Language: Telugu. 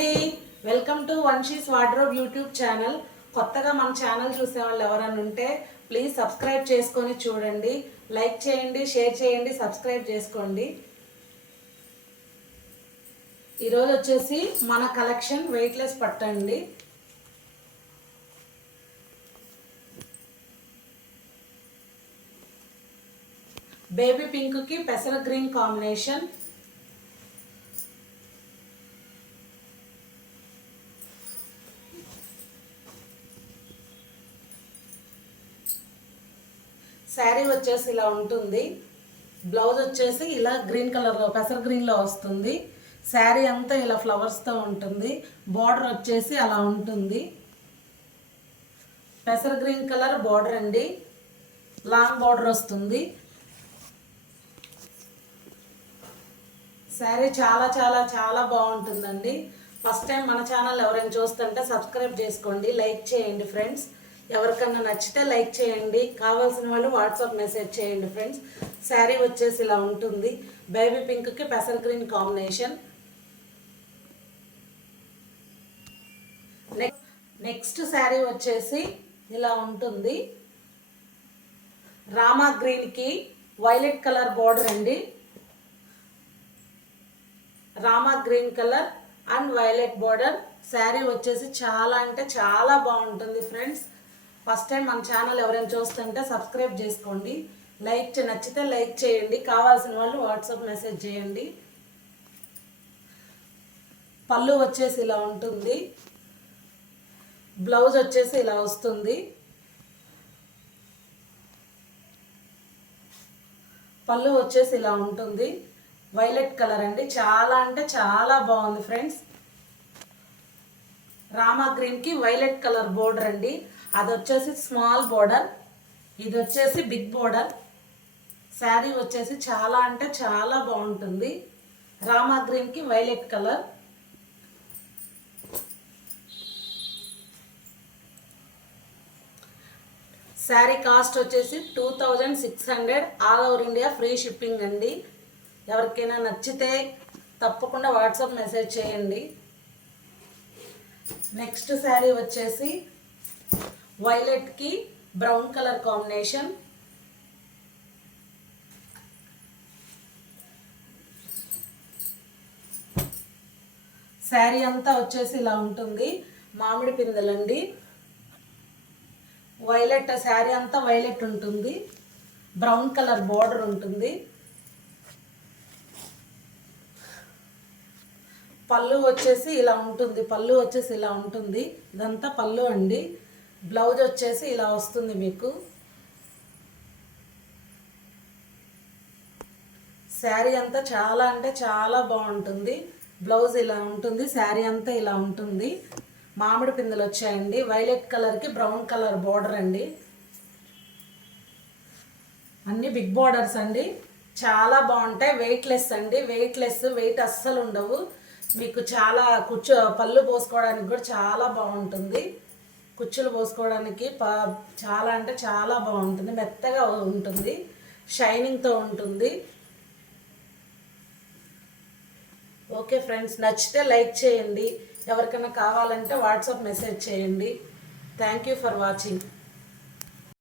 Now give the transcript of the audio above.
అండి, welcome to Vamshi's wardrobe YouTube channel. కొత్తగా మన ఛానల్ చూసే వాళ్ళు ఎవరైనా ఉంటే ప్లీజ్ సబ్స్క్రైబ్ చేసుకొని చూడండి, లైక్ చేయండి, షేర్ చేయండి, సబ్స్క్రైబ్ చేసుకోండి. ఈరోజు వచ్చేసి మన కలెక్షన్ వెయిట్లెస్ పట్టండి. బేబీ పింక్కి పెసర గ్రీన్ కాంబినేషన్. శారీ వచ్చేసి ఇలా ఉంటుంది. బ్లౌజ్ వచ్చేసి ఇలా గ్రీన్ కలర్లో పెసర గ్రీన్లో వస్తుంది. శారీ అంతా ఇలా ఫ్లవర్స్తో ఉంటుంది. బార్డర్ వచ్చేసి అలా ఉంటుంది. పెసర గ్రీన్ కలర్ బార్డర్ అండి, లాంగ్ బార్డర్ వస్తుంది. శారీ చాలా చాలా చాలా బాగుంటుందండి. ఫస్ట్ టైం మన ఛానల్ ఎవరైనా చూస్తుంటే సబ్స్క్రైబ్ చేసుకోండి, లైక్ చేయండి ఫ్రెండ్స్. ఎవరికన్నా నచ్చితే లైక్ చేయండి, కావాల్సిన వాళ్ళు వాట్సాప్ మెసేజ్ చేయండి ఫ్రెండ్స్. శారీ వచ్చేసి ఇలా ఉంటుంది. బేబీ పింక్కి పెసర గ్రీన్ కాంబినేషన్. నెక్స్ట్ శారీ వచ్చేసి ఇలా ఉంటుంది. రామా గ్రీన్కి వైలెట్ కలర్ బార్డర్ అండి. Rama green colour and violet border. Sari వచ్చేసి చాలా అంటే చాలా బాగుంటుంది ఫ్రెండ్స్. ఫస్ట్ టైం మన ఛానల్ ఎవరైనా చూస్తుంటే సబ్స్క్రైబ్ చేసుకోండి, నచ్చితే లైక్ చేయండి, కావాల్సిన వాళ్ళు వాట్సాప్ మెసేజ్ చేయండి. పళ్ళు వచ్చేసి ఇలా ఉంటుంది. బ్లౌజ్ వచ్చేసి ఇలా వస్తుంది. పళ్ళు వచ్చేసి ఇలా ఉంటుంది. వైలెట్ కలర్ అండి, చాలా అంటే చాలా బాగుంది ఫ్రెండ్స్. రామా గ్రీన్కి వైలెట్ కలర్ బోర్డర్ అండి. అది వచ్చేసి స్మాల్ బోర్డర్, ఇది వచ్చేసి బిగ్ బోర్డర్. శారీ వచ్చేసి చాలా అంటే చాలా బాగుంటుంది. రామా గ్రీన్కి వైలెట్ కలర్. శారీ కాస్ట్ వచ్చేసి 2600, all over India free shipping అండి. ఎవరికైనా నచ్చితే తప్పకుండా వాట్సాప్ మెసేజ్ చేయండి. నెక్స్ట్ శారీ వచ్చేసి వైలెట్కి బ్రౌన్ కలర్ కాంబినేషన్. శారీ అంతా వచ్చేసి ఇలా ఉంటుంది. మామిడి పిందెలండి. వైలెట్ శారీ అంతా వైలెట్ ఉంటుంది. బ్రౌన్ కలర్ బార్డర్ ఉంటుంది. పళ్ళు వచ్చేసి ఇలా ఉంటుంది. ఇదంతా పళ్ళు అండి. బ్లౌజ్ వచ్చేసి ఇలా వస్తుంది మీకు. శారీ అంతా చాలా అంటే చాలా బాగుంటుంది. బ్లౌజ్ ఇలా ఉంటుంది, శారీ అంతా ఇలా ఉంటుంది. మామిడి పిందెలు వచ్చాయండి. వైలెట్ కలర్కి బ్రౌన్ కలర్ బార్డర్ అండి. అన్ని బిగ్ బార్డర్స్ అండి, చాలా బాగుంటాయి. వెయిట్లెస్ అండి, వెయిట్ అస్సలు ఉండవు మీకు. చాలా పళ్ళు పోసుకోవడానికి కూడా చాలా బాగుంటుంది. కుచ్చులు పోసుకోవడానికి చాలా అంటే చాలా బాగుంటుంది. మెత్తగా ఉంటుంది, షైనింగ్తో ఉంటుంది. ఓకే ఫ్రెండ్స్, నచ్చితే లైక్ చేయండి, ఎవరికైనా కావాలంటే వాట్సాప్ మెసేజ్ చేయండి. Thank you for watching.